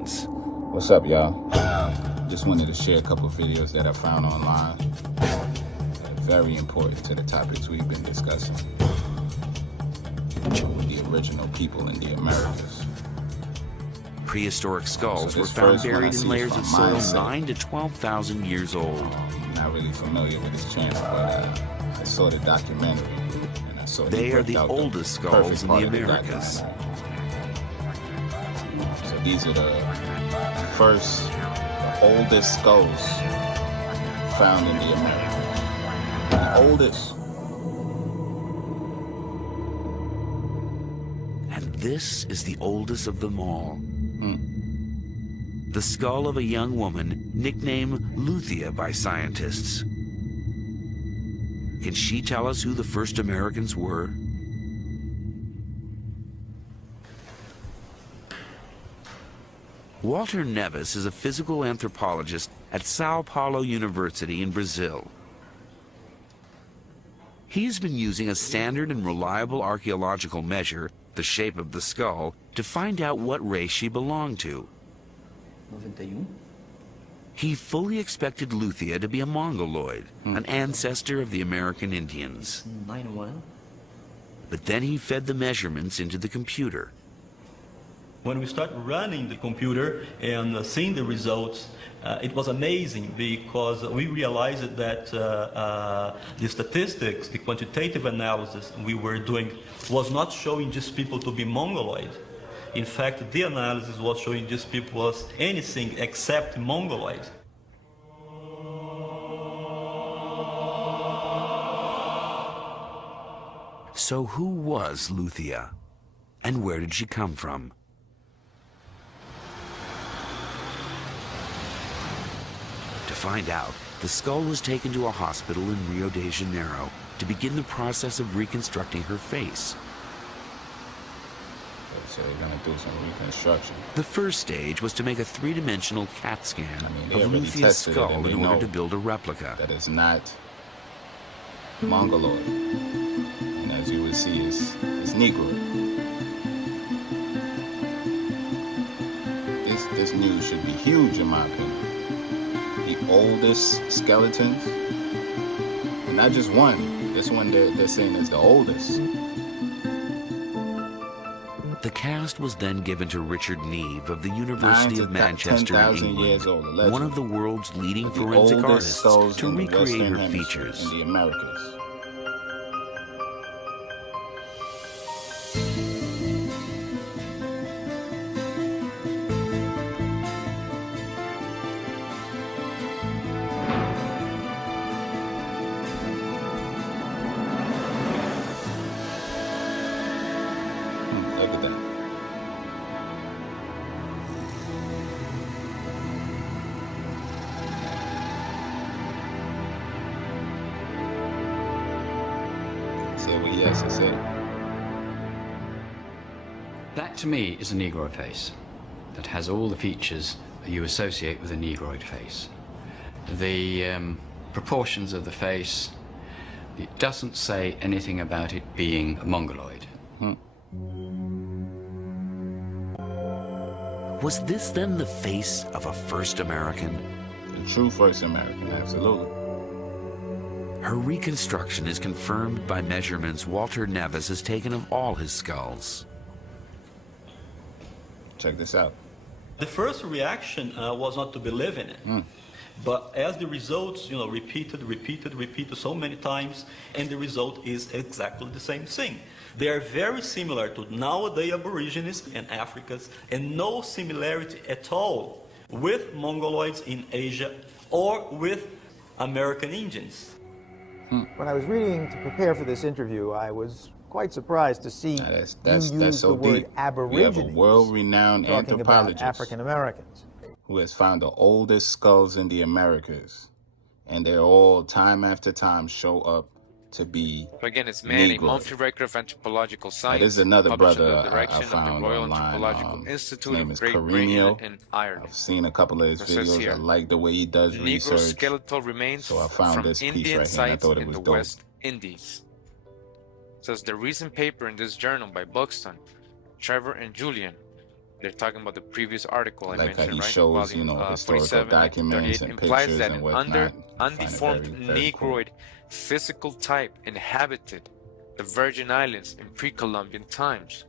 Americans. What's up, y'all? Just wanted to share a couple of videos that I found online that are very important to the topics we've been discussing. The original people in the Americas. Prehistoric skulls were found buried in layers of soil 9 to 12,000 years old. I'm not really familiar with this channel, but I saw the documentary, and I saw they are the oldest skulls in the Americas. So these are the oldest skulls found in the Americas. The oldest. And this is the oldest of them all. The skull of a young woman nicknamed Luthia by scientists. Can she tell us who the first Americans were? Walter Neves is a physical anthropologist at Sao Paulo University in Brazil. He's been using a standard and reliable archaeological measure, the shape of the skull, to find out what race she belonged to. 91. He fully expected Luthia to be a Mongoloid, an ancestor of the American Indians. 91. But then he fed the measurements into the computer. When we start running the computer and seeing the results, it was amazing because we realized that the statistics, the quantitative analysis we were doing was not showing just people to be Mongoloid. In fact, the analysis was showing just people as anything except Mongoloid. So who was Luthia? And where did she come from? To find out, the skull was taken to a hospital in Rio de Janeiro to begin the process of reconstructing her face. So they're gonna do some reconstruction. The first stage was to make a three-dimensional CAT scan they of already Luthia's tested it, skull and in they order know to build a replica. that is not Mongoloid. And as you will see, it's Negro. This news should be huge in my opinion. The oldest skeletons, and not just one. This one they're saying is the oldest. The cast was then given to Richard Neve of the University of Manchester in 10,000 years England, old, one of the world's leading the forensic oldest artists, skulls to in the recreate Western her Hemisphere, features. in the Americas. Look at that. Say what he has to say. That to me is a Negroid face that has all the features you associate with a Negroid face. The proportions of the face, it doesn't say anything about it being a Mongoloid. Was this then the face of a first American? The true first American, absolutely. Her reconstruction is confirmed by measurements Walter Neves has taken of all his skulls. Check this out. The first reaction was not to believe in it. But as the results, repeated so many times, and the result is exactly the same thing. They are very similar to nowadays Aborigines and Africans, and no similarity at all with Mongoloids in Asia or with American Indians. When I was reading to prepare for this interview, I was quite surprised to see That's you use so the word deep. Aborigines. We have a world-renowned talking about anthropologist African Americans who has found the oldest skulls in the Americas, and they're all time after time show up to be So again, it's Manny, Negro. monthly record of anthropological science. this is another published brother under the direction I found of the Royal online. Anthropological His Institute name of is Great Carino. Britain and Ireland. I've seen a couple of his It says videos. here, I like the way he does Negro research. skeletal remains So I found from this piece Indian right here, and I sites thought it in was the dope. West Indies. It says the recent paper in this journal by Buxton, Trevor and Julian They're talking about the previous article I like how mentioned, he right? shows, Volume, historical 47, documents 1938 and implies pictures that and an whatnot. undeformed Very, very cool. Negroid physical type inhabited the Virgin Islands in pre-Columbian times.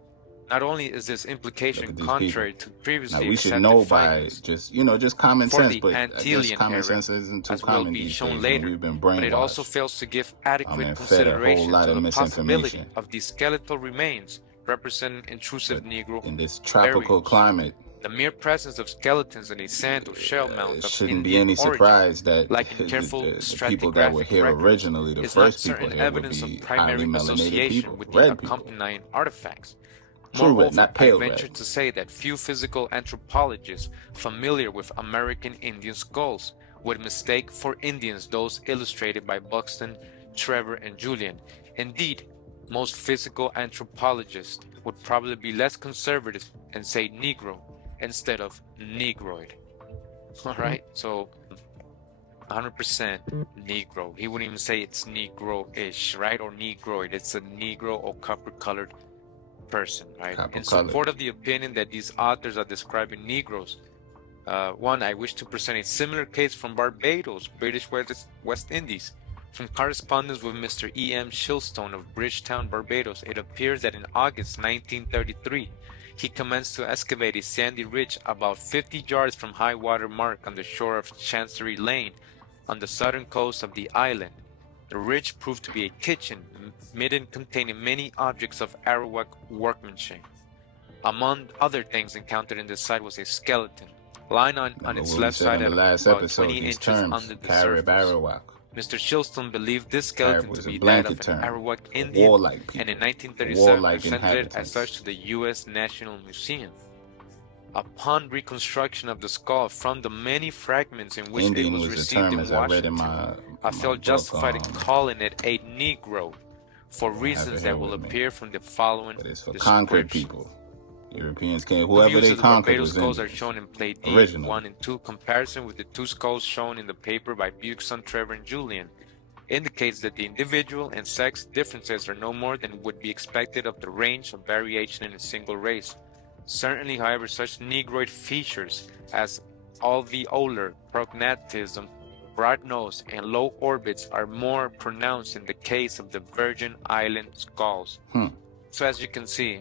Not only is this implication contrary to previously now, we should accepted know findings, by just common for sense, the but I guess Antillean common era, sense isn't too as will common be these shown days. later, We've been but it also brainwashed. fails to give adequate And fed a whole consideration lot to of the possibility misinformation of these skeletal remains representing intrusive Negro in this tropical burials. climate. The mere presence of skeletons in a sand or shell mound It of shouldn't be Indian any origin, surprise that like in careful the people that were stratigraphic here records, originally, the is not first people certain here, would evidence be of highly primary melanated association people, with the red people. accompanying artifacts. True red, Moreover, not I pale venture red. to say that few physical anthropologists familiar with American Indian skulls would mistake for Indians those illustrated by Buxton, Trevor, and Julian. Indeed, most physical anthropologists would probably be less conservative and say Negro instead of Negroid. Alright, so 100% Negro. He wouldn't even say it's Negro-ish, right? Or Negroid. It's a Negro or copper-colored person, right? In support of the opinion that these authors are describing Negroes, one, I wish to present a similar case from Barbados, British West Indies. From correspondence with Mr. E.M. Shilstone of Bridgetown, Barbados, it appears that in August 1933, he commenced to excavate a sandy ridge about 50 yards from high water mark on the shore of Chancery Lane on the southern coast of the island. The ridge proved to be a kitchen, midden containing many objects of Arawak workmanship. Among other things encountered in this site was a skeleton, lying on its left side at about 20 inches under the surface. Arawak. Mr. Shilston believed this skeleton to be that of an Arawak Indian, and in 1937 presented it as such to the U.S. National Museum. Upon reconstruction of the skull from the many fragments in which it was received in Washington, I felt justified in calling it a Negro for reasons that will appear from the following description. Europeans came, whoever they conquered was skulls are shown in plate D, 1 and 2. Comparison with the two skulls shown in the paper by Buxton, Trevor, and Julian indicates that the individual and sex differences are no more than would be expected of the range of variation in a single race. Certainly, however, such Negroid features as alveolar prognatism, broad nose, and low orbits are more pronounced in the case of the Virgin Island skulls. So as you can see,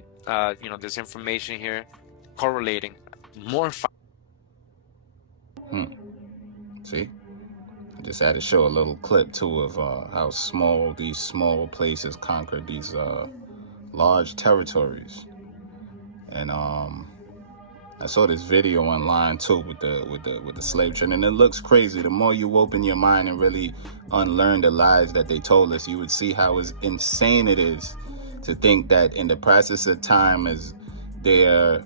this information here correlating more. See, I just had to show a little clip too of how small these small places conquered these large territories, and I saw this video online too with the slave trade, and it looks crazy. The more you open your mind and really unlearn the lies that they told us, you would see how insane it is to think that in the process of time, as they're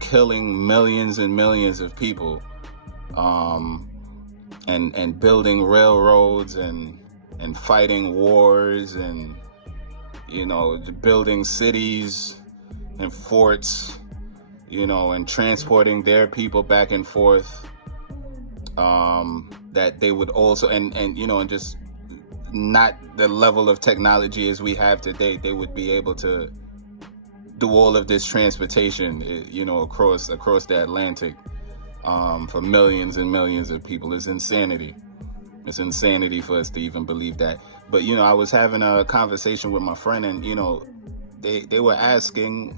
killing millions and millions of people, and building railroads and fighting wars and building cities and forts, and transporting their people back and forth, that they would also and just not the level of technology as we have today, they would be able to do all of this transportation, across the Atlantic, for millions and millions of people. It's insanity. It's insanity for us to even believe that. But I was having a conversation with my friend, and they were asking,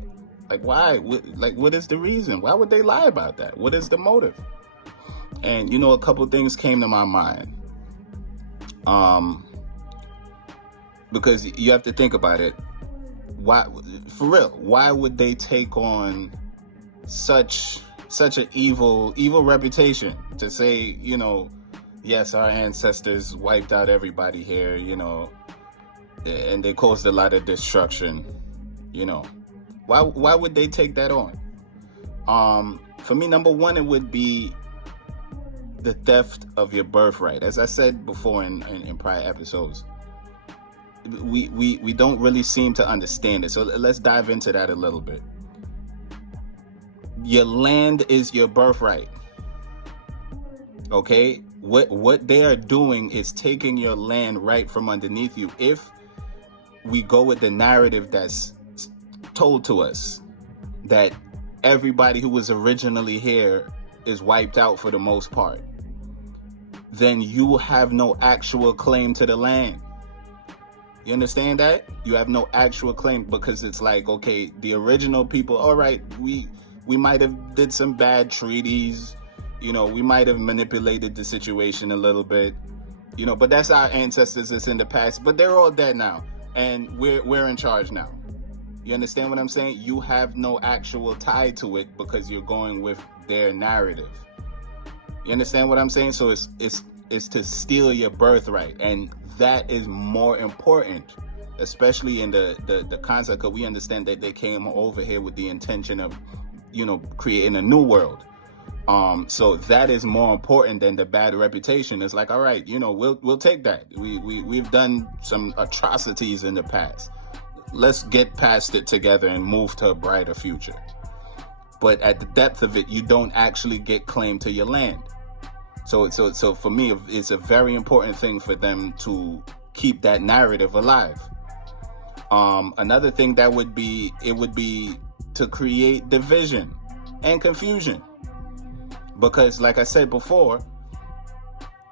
like, why? What is the reason? Why would they lie about that? What is the motive? And a couple things came to my mind. Because you have to think about it. Why, for real? Why would they take on such an evil reputation to say, yes, our ancestors wiped out everybody here, and they caused a lot of destruction, Why would they take that on? For me, number one, it would be the theft of your birthright. As I said before in prior episodes, we don't really seem to understand it. So let's dive into that a little bit. Your land is your birthright. Okay? What they are doing is taking your land right from underneath you. If we go with the narrative that's told to us, that everybody who was originally here is wiped out for the most part, then you have no actual claim to the land. You understand that? You have no actual claim, because it's like, okay, the original people, all right, we might have did some bad treaties, you know, we might have manipulated the situation a little bit, you know, but that's our ancestors that's in the past, but they're all dead now, and we're in charge now. You understand what I'm saying? You have no actual tie to it because you're going with their narrative. You understand what I'm saying? So it's to steal your birthright, and that is more important, especially in the concept, because we understand that they came over here with the intention of, you know, creating a new world. So that is more important than the bad reputation. It's like, all right, you know, we'll take that. We've done some atrocities in the past. Let's get past it together and move to a brighter future. But at the depth of it, you don't actually get claim to your land. So for me, it's a very important thing for them to keep that narrative alive. Another thing that would be to create division and confusion. Because like I said before,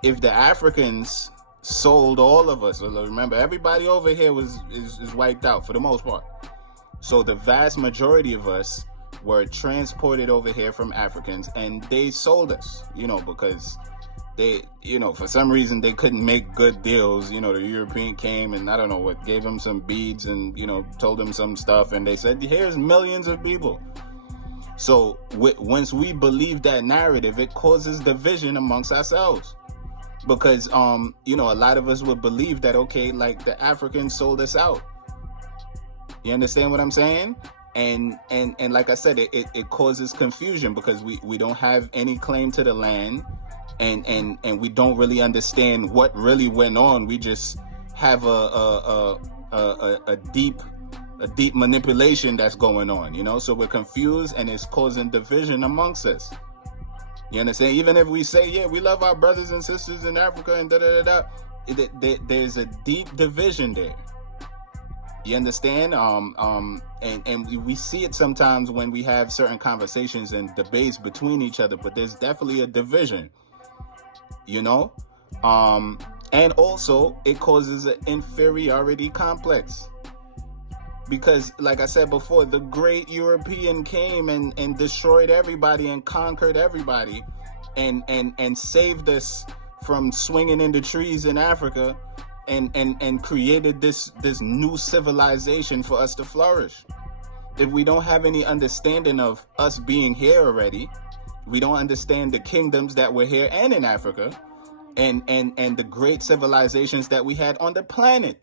if the Africans sold all of us, remember, everybody over here is wiped out for the most part. So the vast majority of us were transported over here from Africans, and they sold us, you know, because they, you know, for some reason they couldn't make good deals. You know, the European came and I don't know what, gave them some beads and, you know, told them some stuff, and they said, here's millions of people. So once we believe that narrative, it causes division amongst ourselves, because you know, a lot of us would believe that, okay, like the Africans sold us out. You understand what I'm saying? And like I said, it causes confusion because we don't have any claim to the land, and we don't really understand what really went on. We just have a deep manipulation that's going on, you know. So we're confused, and it's causing division amongst us. You understand? Even if we say, yeah, we love our brothers and sisters in Africa and there's a deep division there. You understand? And we see it sometimes when we have certain conversations and debates between each other, but there's definitely a division, you know? And also it causes an inferiority complex. Because, like I said before, the great European came and destroyed everybody and conquered everybody and saved us from swinging in the trees in Africa and created this new civilization for us to flourish. If we don't have any understanding of us being here already, we don't understand the kingdoms that were here and in Africa and the great civilizations that we had on the planet.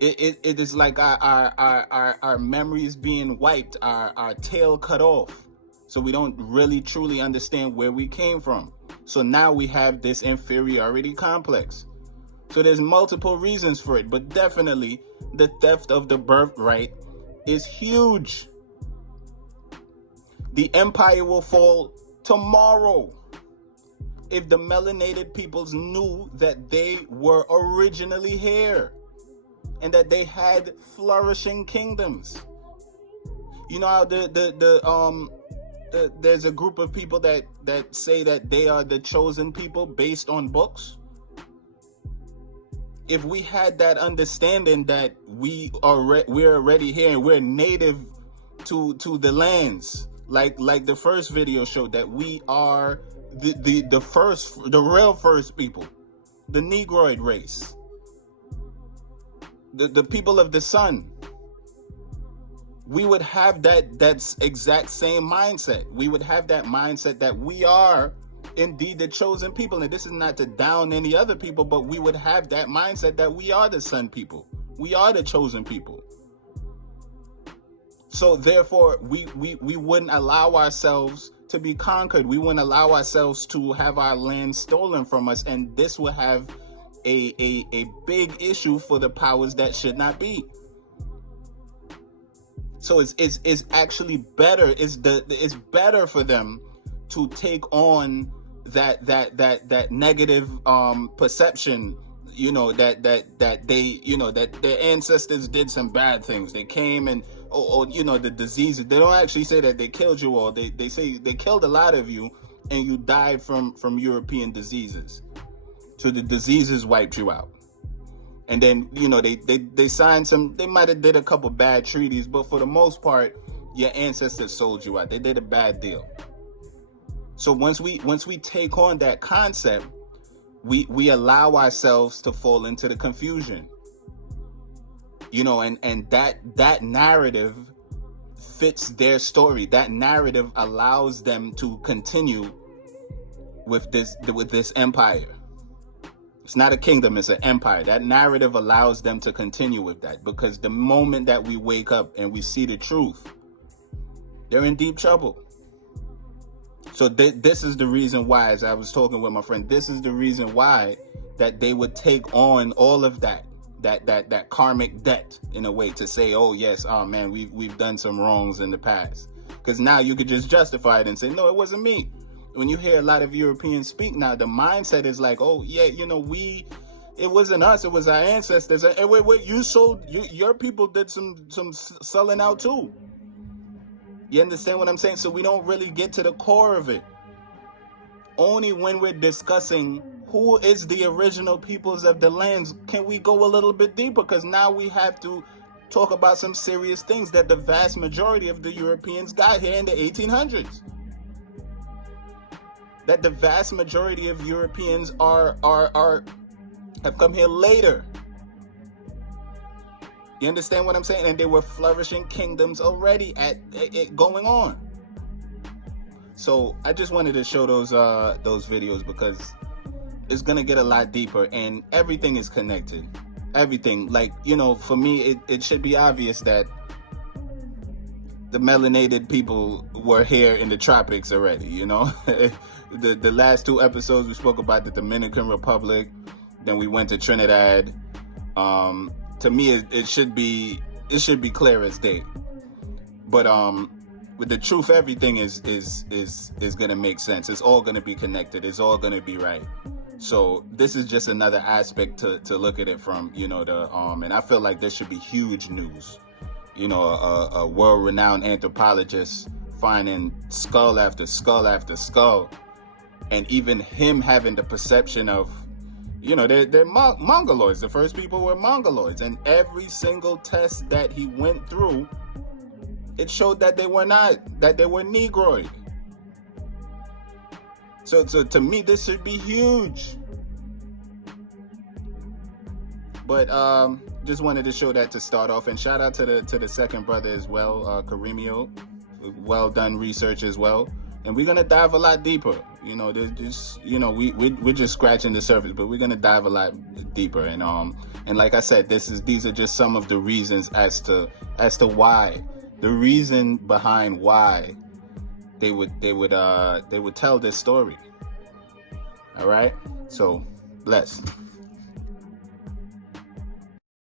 It is like our memories being wiped, our tail cut off. So we don't really truly understand where we came from. So now we have this inferiority complex. So there's multiple reasons for it, but definitely the theft of the birthright is huge. The empire will fall tomorrow if the melanated peoples knew that they were originally here and that they had flourishing kingdoms. You know how there's a group of people that say that they are the chosen people based on books. If we had that understanding that we're already here and we're native to the lands, like the first video showed, that we are the real first people, the Negroid race, the people of the sun, we would have that's exact same mindset. We would have that mindset that we are indeed the chosen people. And this is not to down any other people, but we would have that mindset that we are the sun people. We are the chosen people. So therefore, we wouldn't allow ourselves to be conquered. We wouldn't allow ourselves to have our land stolen from us. And this will have a big issue for the powers that should not be. So it's actually better. It's better for them to take on that negative perception, you know, that they, you know, that their ancestors did some bad things. They came and, or you know, the diseases. They don't actually say that they killed you all. They say they killed a lot of you, and you died from European diseases. So the diseases wiped you out. And then, you know, they signed some, they might have did a couple bad treaties, but for the most part, your ancestors sold you out. They did a bad deal. So once we take on that concept, we allow ourselves to fall into the confusion. You know, and that narrative fits their story. That narrative allows them to continue with this empire. It's not a kingdom, it's an empire. That narrative allows them to continue with that, because the moment that we wake up and we see the truth, they're in deep trouble. So this is the reason why, as I was talking with my friend, this is the reason why that they would take on all of that karmic debt, in a way, to say, oh yes, oh man, we've done some wrongs in the past. Because now you could just justify it and say, no, it wasn't me. When you hear a lot of Europeans speak now, the mindset is like, oh yeah, you know, it wasn't us, it was our ancestors. And wait, you sold, your people did some selling out too. You understand what I'm saying? So we don't really get to the core of it. Only when we're discussing who is the original peoples of the lands can we go a little bit deeper, because now we have to talk about some serious things that the vast majority of the Europeans got here in the 1800s. That the vast majority of Europeans have come here later. You understand what I'm saying? And they were flourishing kingdoms already at it going on. So I just wanted to show those videos, because it's gonna get a lot deeper, and everything is connected. Everything, like, you know, for me, it should be obvious that the melanated people were here in the tropics already, you know. The last two episodes we spoke about the Dominican Republic, then we went to Trinidad. To me, it should be clear as day. But with the truth, everything is gonna make sense. It's all gonna be connected. It's all gonna be right. So this is just another aspect to look at it from, you know, and I feel like this should be huge news. You know, a world-renowned anthropologist finding skull after skull after skull, and even him having the perception of, you know, they're Mongoloids. The first people were Mongoloids, and every single test that he went through, it showed that they were not, that they were Negroid. So to me, this should be huge. But just wanted to show that to start off, and shout out to the second brother as well, Karimio. Well done research as well. And we're gonna dive a lot deeper. You know, there's just, you know, we're just scratching the surface, but we're gonna dive a lot deeper. And like I said, these are just some of the reasons as to why, the reason behind why they would tell this story. All right, so blessed.